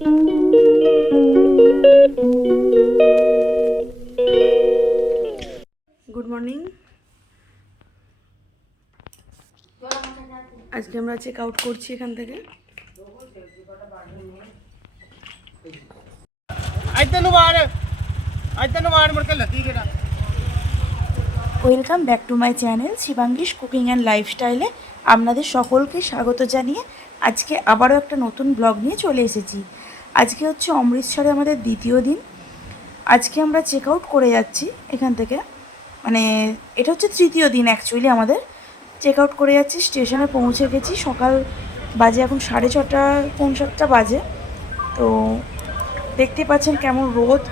Good morning. আজকে আমরা check out করছি এখান থেকে। Welcome back to my channel Shivangi's cooking and লাইফস্টাইলে আপনাদের সকলকে স্বাগত জানিয়ে আজকে আবারও একটা নতুন ব্লগ নিয়ে চলে এসেছি। আজকে হচ্ছে অমৃতসরে আমাদের দ্বিতীয় দিন। আজকে আমরা চেক আউট করে যাচ্ছি এখান থেকে, মানে এটা হচ্ছে তৃতীয় দিন অ্যাকচুয়ালি আমাদের। চেক আউট করে যাচ্ছি, স্টেশনে পৌঁছে গেছি। সকাল বাজে এখন 6:30 পৌনে 7টা বাজে। তো দেখতে পাচ্ছেন কেমন রোদ,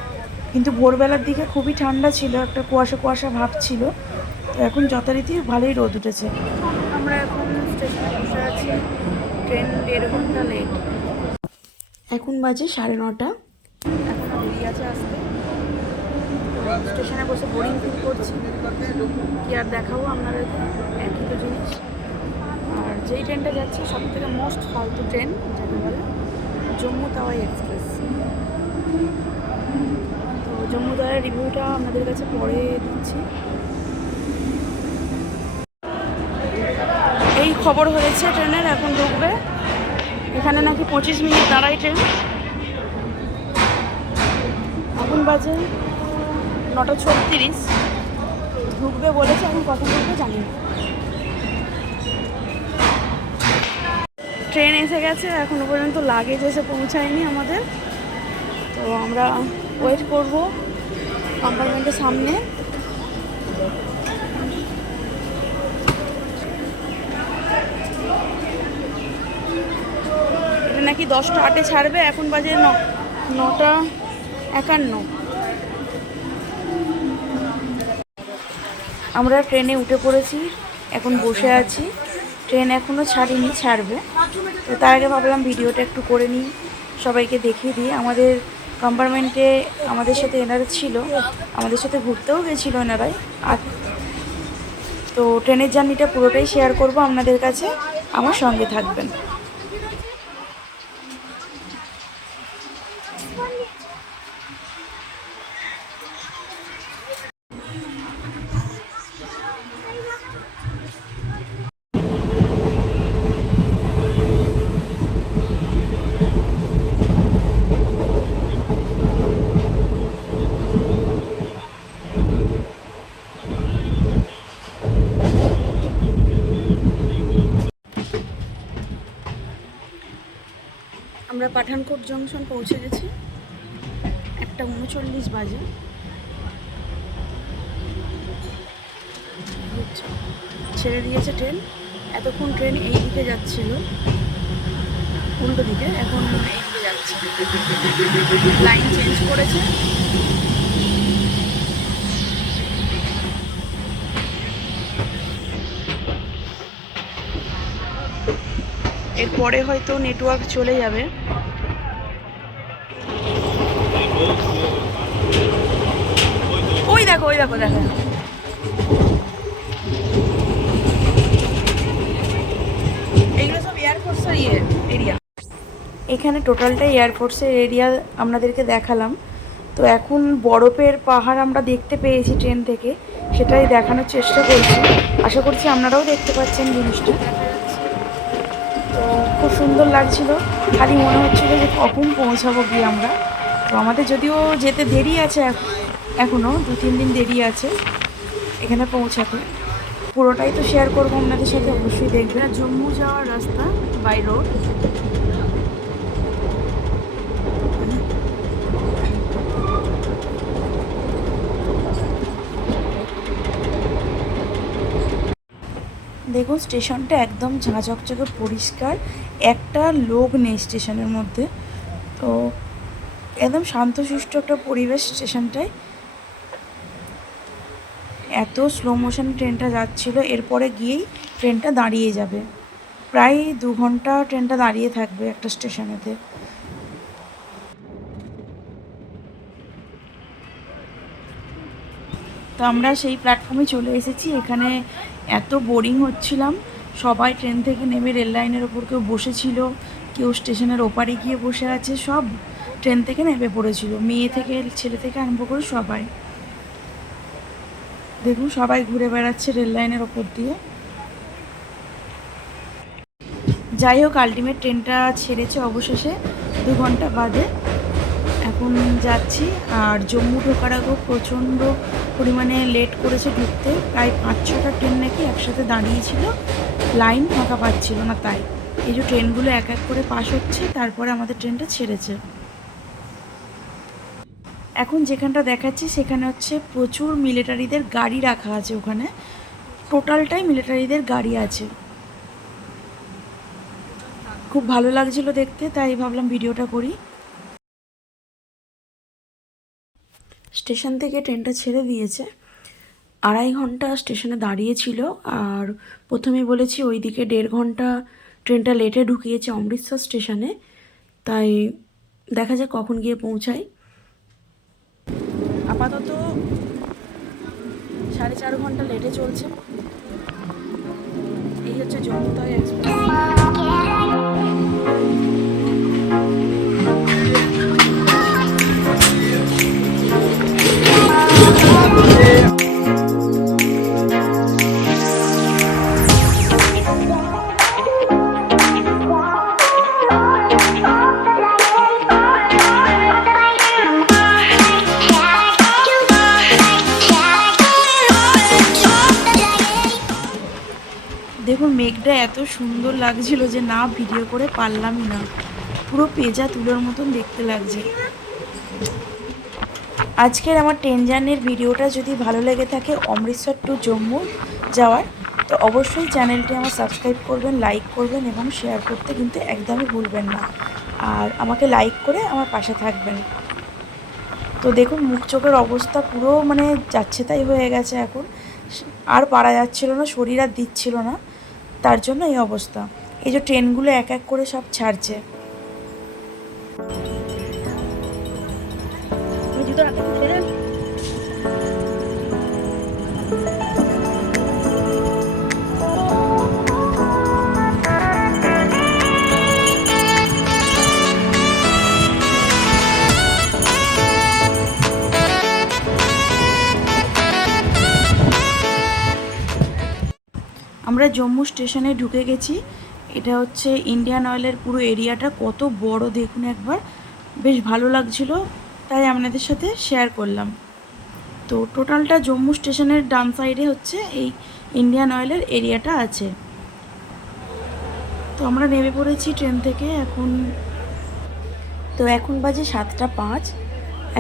কিন্তু ভোরবেলার দিকে খুবই ঠান্ডা ছিল, একটা কুয়াশা কুয়াশা ভাব ছিল। তো এখন যথারীতি ভালোই রোদ উঠেছে। আমরা এখন স্টেশনে বসে আছি, ট্রেন 1.5 ঘন্টা লেট। এখন বাজে 9:30, এখনও দেরি আছে আসতে। স্টেশনে বসে বোরিং ফিল করছি, কি আর দেখাবো আপনাদেরকে, একই তো জিনিস। আর যেই ট্রেনটা যাচ্ছে সব থেকে মোস্ট ফালতু ট্রেন যাকে বলে, জম্মু তাওয়াই এক্সপ্রেস। তো জম্মু তাওয়ার রিভিউটা আপনাদের কাছে পরে দিচ্ছি। এই খবর হয়েছে ট্রেনের, এখন ঢুকবে। এখানে নাকি 25 মিনিট দাঁড়ায় ট্রেন। এখন বাজে 9:36, ঢুকবে বলেছে, এখন কখন ঢুকবে জানি না। ট্রেন এসে গেছে, এখনো পর্যন্ত লাগেজ এসে পৌঁছায়নি আমাদের। তো আমরা ওয়েট করব কম্পার্টমেন্টের সামনে। এটা নাকি 10:08 ছাড়বে, এখন বাজে 9:51। আমরা ট্রেনে উঠে পড়েছি, এখন বসে আছি। ট্রেন এখনও ছাড়েনি, ছাড়বে। তো তার আগে ভাবলাম ভিডিওটা একটু করে নিই, সবাইকে দেখিয়ে দিই। আমাদের কম্পার্টমেন্টে আমাদের সাথে এনারা ছিল, আমাদের সাথে ঘুরতেও গেছিলো এনারাই। আর তো ট্রেনের জার্নিটা পুরোটাই শেয়ার করব আপনাদের কাছে, আমার সঙ্গে থাকবেন। আমরা পাঠানকোট জংশন পৌঁছে গেছি, 1:39 বাজে। ছেড়ে দিয়েছে ট্রেন। এতক্ষণ ট্রেন এই দিকে যাচ্ছিল, উল্টো দিকে, এখন এই দিকে যাচ্ছে, লাইন চেঞ্জ করেছে। এরপরে হয়তো নেটওয়ার্ক চলে যাবে। ওই দেখো, ওই দেখো, দেখো এইগুলো সব এয়ারফোর্সের এরিয়া। এখানে টোটালটাই এয়ারফোর্সের এরিয়া আপনাদেরকে দেখালাম। তো এখন বরফের পাহাড় আমরা দেখতে পেয়েছি ট্রেন থেকে, সেটাই দেখানোর চেষ্টা করছি। আশা করছি আপনারাও দেখতে পাচ্ছেন জিনিসটা। তো খুব সুন্দর লাগছিল, খালি মনে হচ্ছিলো যে কখন পৌঁছাবো গিয়ে আমরা। তো আমাদের যদিও যেতে দেরি আছে, এখনও 2-3 দিন দেরি আছে এখানে পৌঁছাতে। পুরোটাই তো শেয়ার করবো আপনাদের সাথে, অবশ্যই দেখবেন। জম্মু যাওয়ার রাস্তা বাই রোড। দেখুন স্টেশনটা একদম ঝাঁঝকচকে পরিষ্কার, একটা লোক নেই স্টেশনের মধ্যে। তো একদম শান্তশিষ্ট একটা পরিবেশ স্টেশনটায়। এত স্লো মোশন ট্রেনটা যাচ্ছিল, এরপরে গিয়েই ট্রেনটা দাঁড়িয়ে যাবে। প্রায় 2 ঘন্টা ট্রেনটা দাঁড়িয়ে থাকবে একটা স্টেশনেতে। তো আমরা সেই প্ল্যাটফর্মে চলে এসেছি। এখানে এত বোরিং হচ্ছিলাম, সবাই ট্রেন থেকে নেমে রেল লাইনের ওপর কেউ বসেছিল, কেউ স্টেশনের ওপারে গিয়ে বসে আছে, সব ট্রেন থেকে নেমে পড়েছিল, মেয়ে থেকে ছেলে থেকে আরম্ভ করে সবাই। দেখুন সবাই ঘুরে বেড়াচ্ছে রেল লাইনের ওপর দিয়ে। যাই হোক, আলটিমেট ট্রেনটা ছেড়েছে অবশেষে 2 ঘন্টা বাদে। এখন যাচ্ছি। আর জম্মু ঢোকার আগেও প্রচণ্ড পরিমাণে লেট করেছে ঢুকতে, প্রায় 5-6টা ট্রেন নাকি একসাথে দাঁড়িয়েছিল, লাইন ফাঁকা পাচ্ছিল না। তাই এই যে ট্রেনগুলো এক এক করে পাস হচ্ছে, তারপরে আমাদের ট্রেনটা ছেড়েছে। এখন যেখানটা দেখাচ্ছি সেখানে হচ্ছে প্রচুর মিলিটারিদের গাড়ি রাখা আছে, ওখানে টোটালটাই মিলিটারিদের গাড়ি আছে। খুব ভালো লাগছিল দেখতে, তাই ভাবলাম ভিডিওটা করি। স্টেশন থেকে ট্রেনটা ছেড়ে দিয়েছে, 2.5 ঘন্টা স্টেশনে দাঁড়িয়েছিল। আর প্রথমেই বলেছি ওইদিকে 1.5 ঘন্টা ট্রেনটা লেটে ঢুকিয়েছে অমৃতসর স্টেশনে। তাই দেখা যাক কখন গিয়ে পৌঁছাই। আপাতত 4.5 ঘন্টা লেটে চলছে। এই হচ্ছে জম্মু তাওয়াই এক্সপ্রেস। দেখুন মেঘটা এত সুন্দর লাগছিল যে না ভিডিও করে পারলামই না, পুরো পেঁজা তুলোর মতন দেখতে লাগছে। আজকের আমার ট্রেন জার্নির ভিডিওটা যদি ভালো লেগে থাকে অমৃতসর টু জম্মু যাওয়ার, তো অবশ্যই চ্যানেলটি আমার সাবস্ক্রাইব করবেন, লাইক করবেন এবং শেয়ার করতে কিন্তু একদমই ভুলবেন না। আর আমাকে লাইক করে আমার পাশে থাকবেন। তো দেখুন মুখ চোখের অবস্থা পুরো মানে যাচ্ছে তাই হয়ে গেছে এখন, আর পারা যাচ্ছিল না, শরীর আর দিচ্ছিল না, তার জন্য এই অবস্থা। এই যে ট্রেনগুলো এক এক করে সব ছাড়ছে। আমরা জম্মু স্টেশনে ঢুকে গেছি। এটা হচ্ছে ইন্ডিয়ান অয়েলের পুরো এরিয়াটা, কত বড় দেখুন একবার, বেশ ভালো লাগছিল, তাই আপনাদের সাথে শেয়ার করলাম। তো টোটালটা জম্মু স্টেশনের ডান সাইডে হচ্ছে এই ইন্ডিয়ান অয়েলের এরিয়াটা আছে। তো আমরা নেমে পড়েছি ট্রেন থেকে। এখন বাজে 7টা 5।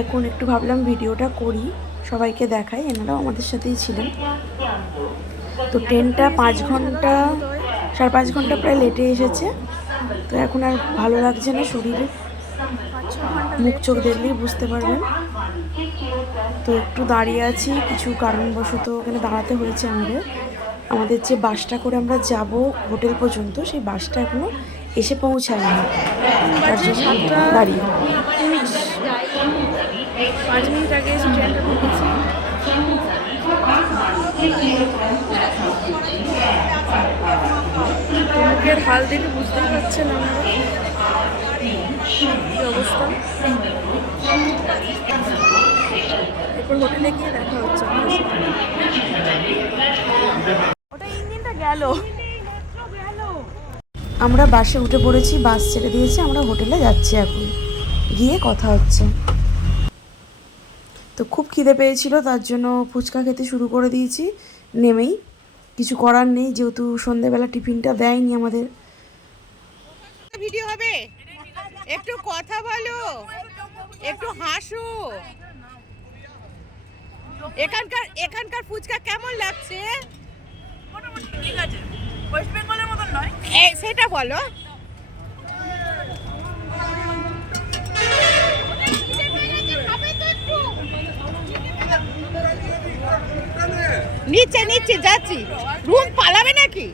এখন একটু ভাবলাম ভিডিওটা করি, সবাইকে দেখাই, এনারাও আমাদের সাথেই ছিলেন। তো ট্রেনটা 5.5 ঘন্টা প্রায় লেটে এসেছে। তো এখন আর ভালো লাগছে না শরীরে, মুখ চোখ দেখলেই বুঝতে পারবেন। তো একটু দাঁড়িয়ে আছি, কিছু কারণবশত ওখানে দাঁড়াতে হয়েছে আমাদের যে বাসটা করে আমরা যাব হোটেল পর্যন্ত, সেই বাসটা এখনও এসে পৌঁছায়নি, তার জন্য দাঁড়িয়ে। 5 মিনিট আগে এসে ট্রেনটা ঢুকেছি। মুখের হাল দেখে বুঝতেই পারছেন আমরা কি অবস্থা। এরপর হোটেলে গিয়ে দেখা হচ্ছে। ওটা ইঞ্জিনটা গেল। আমরা বাসে উঠে পড়েছি, বাস ছেড়ে দিয়েছি, আমরা হোটেলে যাচ্ছি, এখন গিয়ে কথা হচ্ছে। তো খুব খিদে পেয়েছিল, তার জন্য ফুচকা খেতে শুরু করে দিয়েছি নেমেই। কিছু করার নেই, যেহেতু সন্ধেবেলা টিফিনটা দেয়নি আমাদের। ভিডিও হবে, একটু কথা বলো, একটু হাসো। এখানকার ফুচকা কেমন লাগছে? ঠিক আছে, ওয়েস্ট বেঙ্গলের মতন নয়, সেটা বলো। নিচে যাচ্ছি। রুম পালাবে নাকি?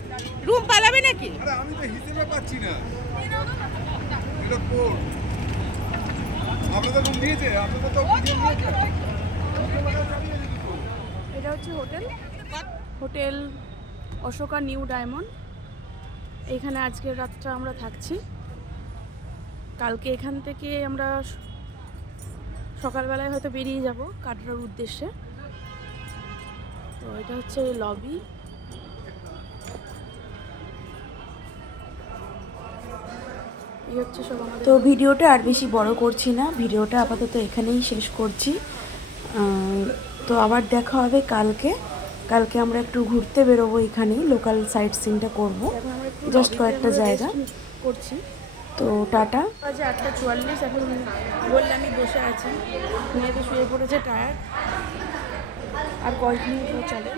আমি তো হিসেবে পাচ্ছি না। এটা কোড আপনাদের রুম নিয়েছে, আপনাদের তো ভিডিও নিয়েছে। এটা হচ্ছে হোটেল অশোকা নিউ ডায়মন্ড। এখানে আজকের রাতটা আমরা থাকছি। কালকে এখান থেকে আমরা সকালবেলায় হয়তো বেরিয়ে যাব কাটরার উদ্দেশ্যে। তো এটা হচ্ছে লবি। এই হচ্ছে সব আমাদের। তো ভিডিওটা আর বেশি বড় করছি না, ভিডিওটা আপাতত এখানেই শেষ করছি। তো আবার দেখা হবে কালকে। কালকে আমরা একটু ঘুরতে বেরোবো, এখানেই লোকাল সাইট সিনটা করবো, জাস্ট কয়েকটা জায়গা করছি। তো টাটা। বাজে 8:44, এখন বললে আমি বসে আছি, মেয়েদের শুয়ে পড়েছে টায়ার, আর কয়েক মিনিট চলে।